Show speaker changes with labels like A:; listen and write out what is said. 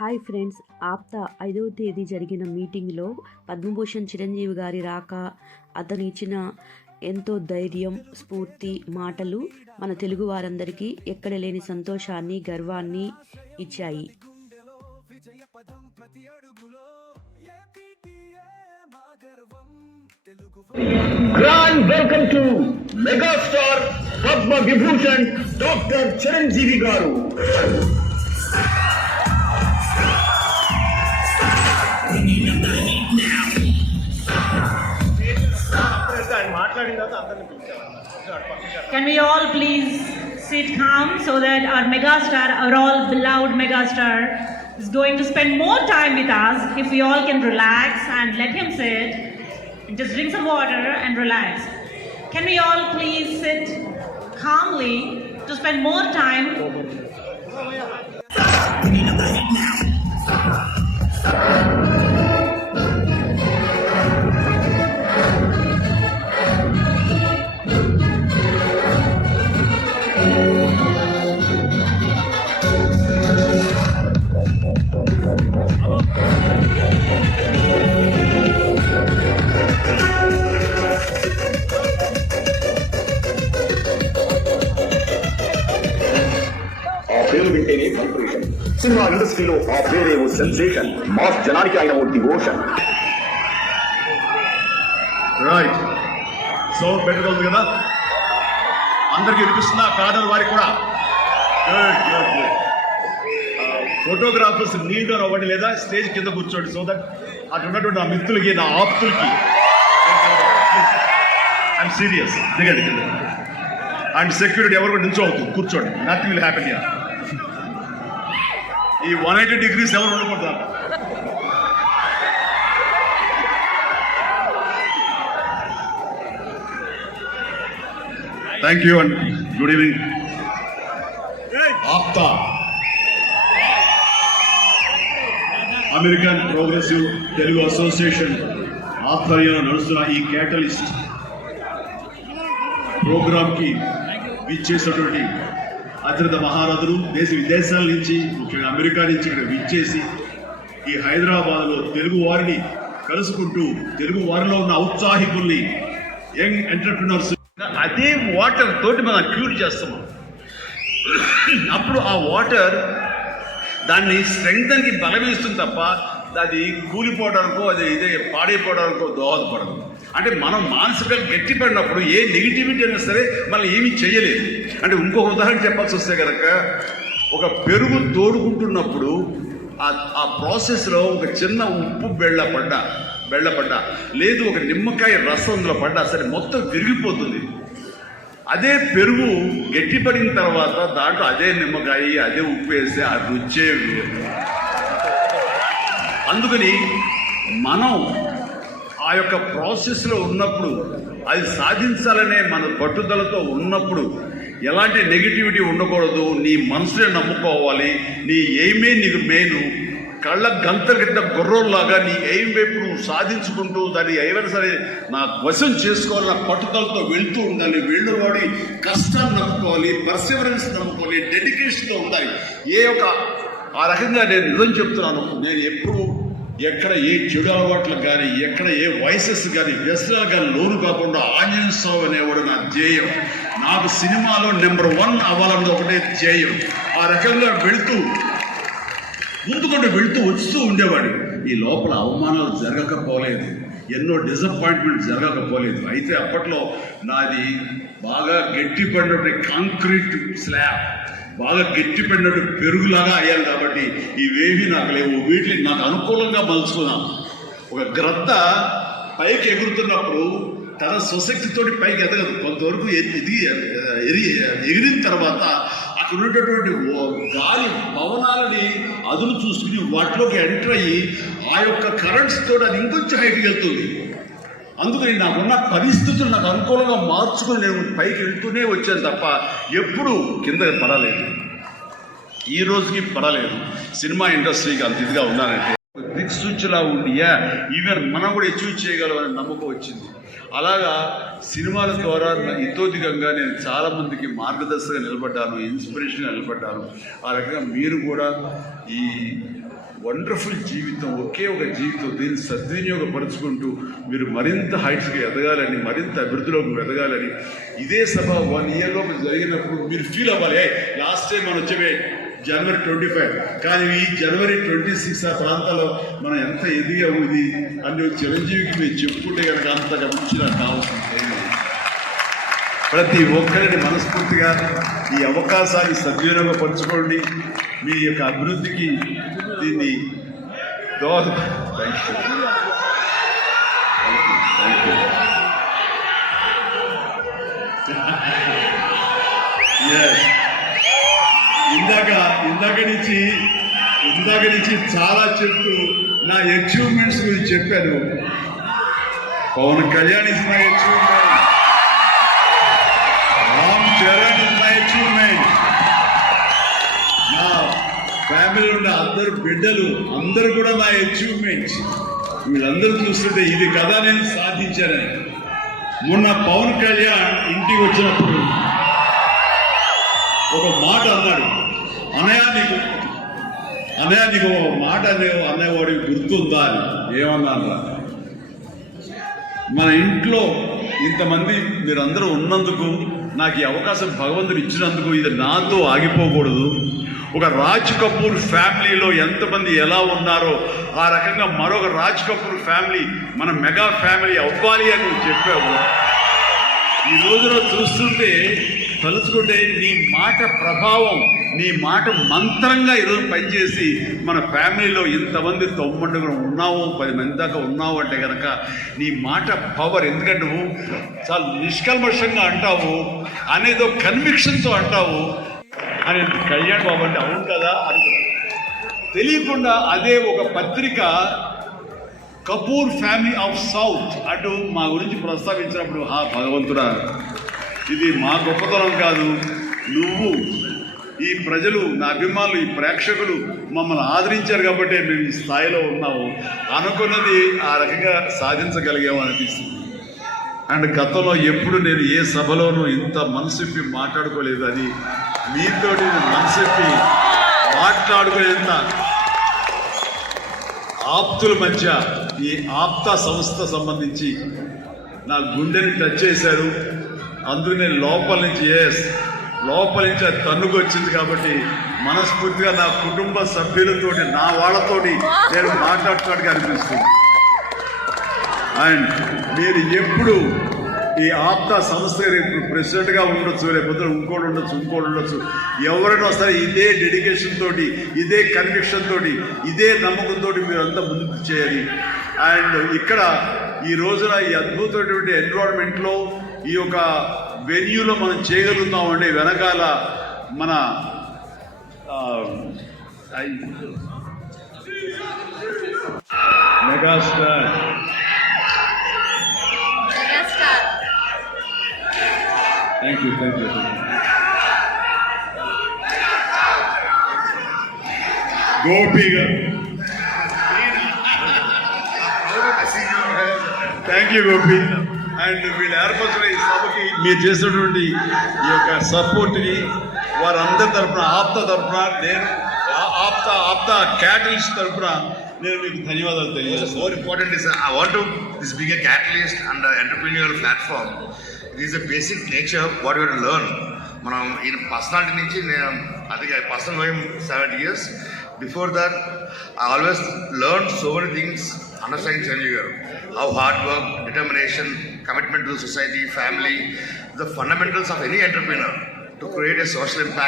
A: Hi friends ఆప్తా ఐదవ తేదీ జరిగిన మీటింగ్లో పద్మభూషణ్ చిరంజీవి గారి రాక అతను ఇచ్చిన ఎంతో ధైర్యం స్ఫూర్తి మాటలు మన తెలుగు వారందరికీ ఎక్కడ లేని సంతోషాన్ని గర్వాన్ని ఇచ్చాయి.
B: Grand welcome to megastar Padma Vibhushan doctor Chiranjeevi garu
C: Can we all please sit calm so that our megastar, our all beloved megastar, is going to spend more time with us if we all can relax and let him sit and just drink some water and relax. Can we all please sit calmly to spend more time?
B: పేరు వింటేనే vibration cinema ఇండస్ట్రీలో ఆ పేరే ఓ sensation mass జనానికి ఆయన ఓ devotion
D: right so better అవుతుంది కదా? అందరికి వినిపిస్తున్నా కాడర్ వారికి కూడా? ఫోటోగ్రాఫర్స్ నీట్గా uh, అవ్వండి లేదా స్టేజ్ కింద కూర్చోండి. సో దట్ అటు ఉన్నటువంటి నా మిత్రులకి నా ఆప్తులకి. ఐఎమ్ సీరియస్ దిగండి కింద. అండ్ సెక్యూరిటీ ఎవరు కూడా నిల్చోవద్దు. కూర్చోండి. నథింగ్ విల్ హ్యాపెన్ యా ఈ వన్ ఎయిటీ డిగ్రీస్ ఎవరు ఉండకూడదు thank you and good evening APTA American progressive Telugu association ఆధ్వర్యంలో నడుస్తున్న ఈ క్యాటలిస్ట్ ప్రోగ్రాంకి విచ్చేసినటువంటి అతిరథ మహారథులు దేశ విదేశాల నుంచి ముఖ్యంగా అమెరికా నుంచి ఇక్కడ విచ్చేసి ఈ హైదరాబాద్లో తెలుగు వారిని కలుసుకుంటూ తెలుగు వారిలో ఉన్న ఔత్సాహికుల్ని యంగ్ ఎంటర్ప్రినర్స్ అదే వాటర్ తోటి మనం క్యూర్ చేస్తాం. అప్పుడు ఆ వాటర్ దాన్ని స్ట్రెంగ్త్కి బలమేస్తుంది తప్ప అది కూలిపోవడానికో అది ఇదే పాడైపోవడానికో దోహదపడదు. అంటే మనం మానసికంగా గట్టిపడినప్పుడు ఏ నెగిటివిటీ అయినా సరే మనం ఏమీ చేయలేదు. అంటే ఇంకొక ఉదాహరణ చెప్పాల్సి వస్తే కనుక ఒక పెరుగు తోడుకుంటున్నప్పుడు ఆ ప్రాసెస్లో ఒక చిన్న ఉప్పు బెళ్ళ పడ్డా బెళ్ళ పడ్డా లేదు ఒక నిమ్మకాయ రసం అందులో పడ్డా సరే మొత్తం విరిగిపోతుంది. అదే పెరుగు గట్టిపడిన తర్వాత దాంట్లో అదే నిమ్మకాయ అదే ఉప్పు వేస్తే ఆ రుచే అందుకని మనం ఆ యొక్క ప్రాసెస్లో ఉన్నప్పుడు అది సాధించాలనే మన పట్టుదలతో ఉన్నప్పుడు ఎలాంటి నెగిటివిటీ ఉండకూడదు నీ మనసునే నమ్ముకోవాలి నీ ఎయిమే నీకు మెయిన్ కళ్ళ గంతల కింద గుర్రంలాగా నీ ఎయిమ్ వైపు నువ్వు సాధించుకుంటూ దాన్ని ఏమైనా సరే నా వశం చేసుకోవాలి నా పట్టుదలతో వెళ్తూ ఉండాలి వెళ్ళువాడి కష్టాన్ని నమ్ముకోవాలి పర్సివరెన్స్ నమ్ముకోవాలి డెడికేషన్తో ఉండాలి. ఏ ఒక ఆ రకంగా నేను నిజం చెప్తున్నాను. నేను ఎప్పుడు ఎక్కడ ఏ చెడు అలవాట్లు కానీ ఎక్కడ ఏ వయసెస్ కానీ వ్యసనాలు కానీ లోను కాకుండా ఆంజనేయ స్వామి అనేవాడు నా ధ్యేయం. నాకు సినిమాలో నెంబర్ వన్ అవ్వాలన్నది ఒకటే ధ్యేయం. ఆ రకంగా వెళ్తూ ముందుకుంటూ వెళుతూ వస్తూ ఉండేవాడు ఈ లోపల అవమానాలు జరగకపోలేదు. ఎన్నో డిసప్పాయింట్మెంట్ జరగకపోలేదు. అయితే అప్పట్లో నాది బాగా గట్టిపడినటువంటి కాంక్రీట్ స్లాబ్ బాగా గట్టిపడినట్టు పెరుగులాగా అయ్యాను కాబట్టి ఇవేవి నాకు లేవు. వీటిని నాకు అనుకూలంగా మలుచుకున్నాను. ఒక గ్రద్ద పైకి ఎగురుతున్నప్పుడు తన స్వశక్తితో పైకి ఎదగదు. కొంతవరకు ఎదిగి ఎరి ఎగిరిన తర్వాత అక్కడ ఉన్నటువంటి ఓ గాలి భవనాలని అదును చూసుకుని వాటిలోకి ఎంటర్ అయ్యి ఆ యొక్క కరెంట్స్ తోటి అది ఇంకొంచెం హైట్కి వెళ్తుంది. అందుకని నాకున్న పరిస్థితులు నాకు అనుకూలంగా మార్చుకుని నేను పైకి వెళ్తూనే వచ్చాను తప్ప ఎప్పుడు కింద పడలేదు. ఈ రోజుకి పడలేదు. సినిమా ఇండస్ట్రీకి అంత ఇదిగా ఉన్నానంటే. దిక్సూచిలా ఉండి ఈవెన్ మనం కూడా అచీవ్ చేయగలమని నమ్మకం వచ్చింది. అలాగా సినిమాల ద్వారా ఇతోధికంగా నేను చాలామందికి మార్గదర్శకంగా నిలబడ్డాను ఇన్స్పిరేషన్గా నిలబడ్డాను. ఆ రకంగా మీరు కూడా ఈ వండర్ఫుల్ జీవితం ఒకే ఒక జీవితం దీన్ని సద్వినియోగపరుచుకుంటూ మీరు మరింత హైట్స్కి ఎదగాలని మరింత అభివృద్ధిలోకి ఎదగాలని ఇదే సభ వన్ ఇయర్లో జరిగినప్పుడు మీరు ఫీల్ అవ్వాలి. లాస్ట్ టైం మనం వచ్చేవే జనవరి ట్వంటీ ఫైవ్ కానీ ఈ జనవరి ట్వంటీ సిక్స్ ఆ ప్రాంతాల్లో మనం ఎంత ఎదిగాము ఇది అని చిరంజీవికి మీరు చెప్పుకుంటే కనుక అంతగా మించి నాకు కావాల్సిన ప్రతి ఒక్కరిని మనస్ఫూర్తిగా ఈ అవకాశాన్ని సద్వినియోగపరచుకోండి. మీ యొక్క అభివృద్ధికి దీన్ని దోహద థ్యాంక్ యూ థ్యాంక్ యూ ఇందాక ఇందాక నుంచి ఇందాక నుంచి చాలా చెప్తూ నా అచీవ్మెంట్స్ గురించి చెప్పాను. Pawan Kalyan is my achievement family ఉన్న అందరు బిడ్డలు అందరూ కూడా నా అచీవ్మెంట్స్ వీళ్ళందరూ చూస్తుంటే ఇది కదా నేను సాధించానని. మొన్న పవన్ కళ్యాణ్ ఇంటికి వచ్చినప్పుడు ఒక మాట అన్నాడు. అనయా నీకు అనయా నీకు ఒక మాట అనే అనేవాడికి గుర్తుందా అని? ఏమన్నా మన ఇంట్లో ఇంతమంది మీరందరూ ఉన్నందుకు నాకు ఈ అవకాశం భగవంతుడు ఇచ్చినందుకు ఇది నాతో ఆగిపోకూడదు. ఒక రాజ్ కపూర్ ఫ్యామిలీలో ఎంతమంది ఎలా ఉన్నారో ఆ రకంగా మరొక రాజ్ కపూర్ ఫ్యామిలీ మన మెగా ఫ్యామిలీ అవ్వాలి అని నువ్వు చెప్పావు. ఈ రోజున చూస్తుంటే తలుచుకుంటే నీ మాట ప్రభావం నీ మాట మంత్రంగా ఈరోజు పనిచేసి మన ఫ్యామిలీలో ఇంతమంది తొమ్మండుగురు ఉన్నావు పది మంది దాకా ఉన్నావు అంటే కనుక నీ మాట పవర్ ఎందుకంటే నువ్వు చాలా నిష్కల్మషంగా అంటావు అనేదో కన్విక్షన్తో అంటావు అని కళ్యాణ్ బాబు అంటే అవును కదా అనుకున్నాను తెలియకుండా అదే ఒక పత్రిక కపూర్ ఫ్యామిలీ ఆఫ్ సౌత్ అటు మా గురించి ప్రస్తావించినప్పుడు ఆ భగవంతుడా ఇది మా గొప్పతనం కాదు. నువ్వు ఈ ప్రజలు నా అభిమానులు ఈ ప్రేక్షకులు మమ్మల్ని ఆదరించారు కాబట్టి మేము ఈ స్థాయిలో ఉన్నాము. అనుకున్నది ఆ రకంగా సాధించగలిగాము అనిపిస్తుంది. అండ్ గతంలో ఎప్పుడు నేను ఏ సభలోనూ ఇంత మనసిప్పి మాట్లాడుకోలేదు అది మీతోటి మనసిప్పి మాట్లాడుకునేంత ఆప్తుల మధ్య ఈ ఆప్త సంస్థ సంబంధించి నా గుండెని టచ్ చేశారు. అందుకనే లోపల నుంచి ఎస్ లోపల నుంచి అది తన్నుకు వచ్చింది కాబట్టి మనస్ఫూర్తిగా నా కుటుంబ సభ్యులతోటి నా వాళ్ళతోటి నేను మాట్లాడుతున్నట్టుగా అనిపిస్తుంది. అండ్ మీరు ఎప్పుడు ఈ ఆప్త సంస్థ రేపు ప్రెసిడెంట్గా ఉండొచ్చు లేకపోతే ఇంకోటి ఉండొచ్చు ఇంకోటి ఉండొచ్చు. ఎవరైనా సరే ఇదే డెడికేషన్ తోటి ఇదే కన్విక్షన్ తోటి ఇదే నమ్మకంతో మీరంతా ముందుకు చేయాలి. అండ్ ఇక్కడ ఈ రోజున ఈ అద్భుతమైనటువంటి ఎన్విరాన్మెంట్లో ఈ యొక్క వెన్యూలో మనం చేయగలుగుతామండి వెనకాల మన
E: megastar
D: thank you thank you Gopi garu thank you Gopi and వీళ్ళు ఏర్పరిచిన ఈ సభకి మీరు చేసినటువంటి ఈ యొక్క సపోర్ట్ని వారందరి తరఫున ఆప్త తరఫున నేను ఆ- ఆప్త ఆప్త క్యాటలిస్ట్ తరఫున నేను మీకు ధన్యవాదాలు తెలియజేస్తాను
F: more important is uh, I want to this being a catalyst and an entrepreneurial platform. This is a basic nature what you have to learn. మనం ఈ పర్సనాలిటీ నుంచి నేను అది personal going seven years before that I always learn so many things understanding Chandra garu how hard work determination commitment to society family the fundamentals of any entrepreneur to create a social impact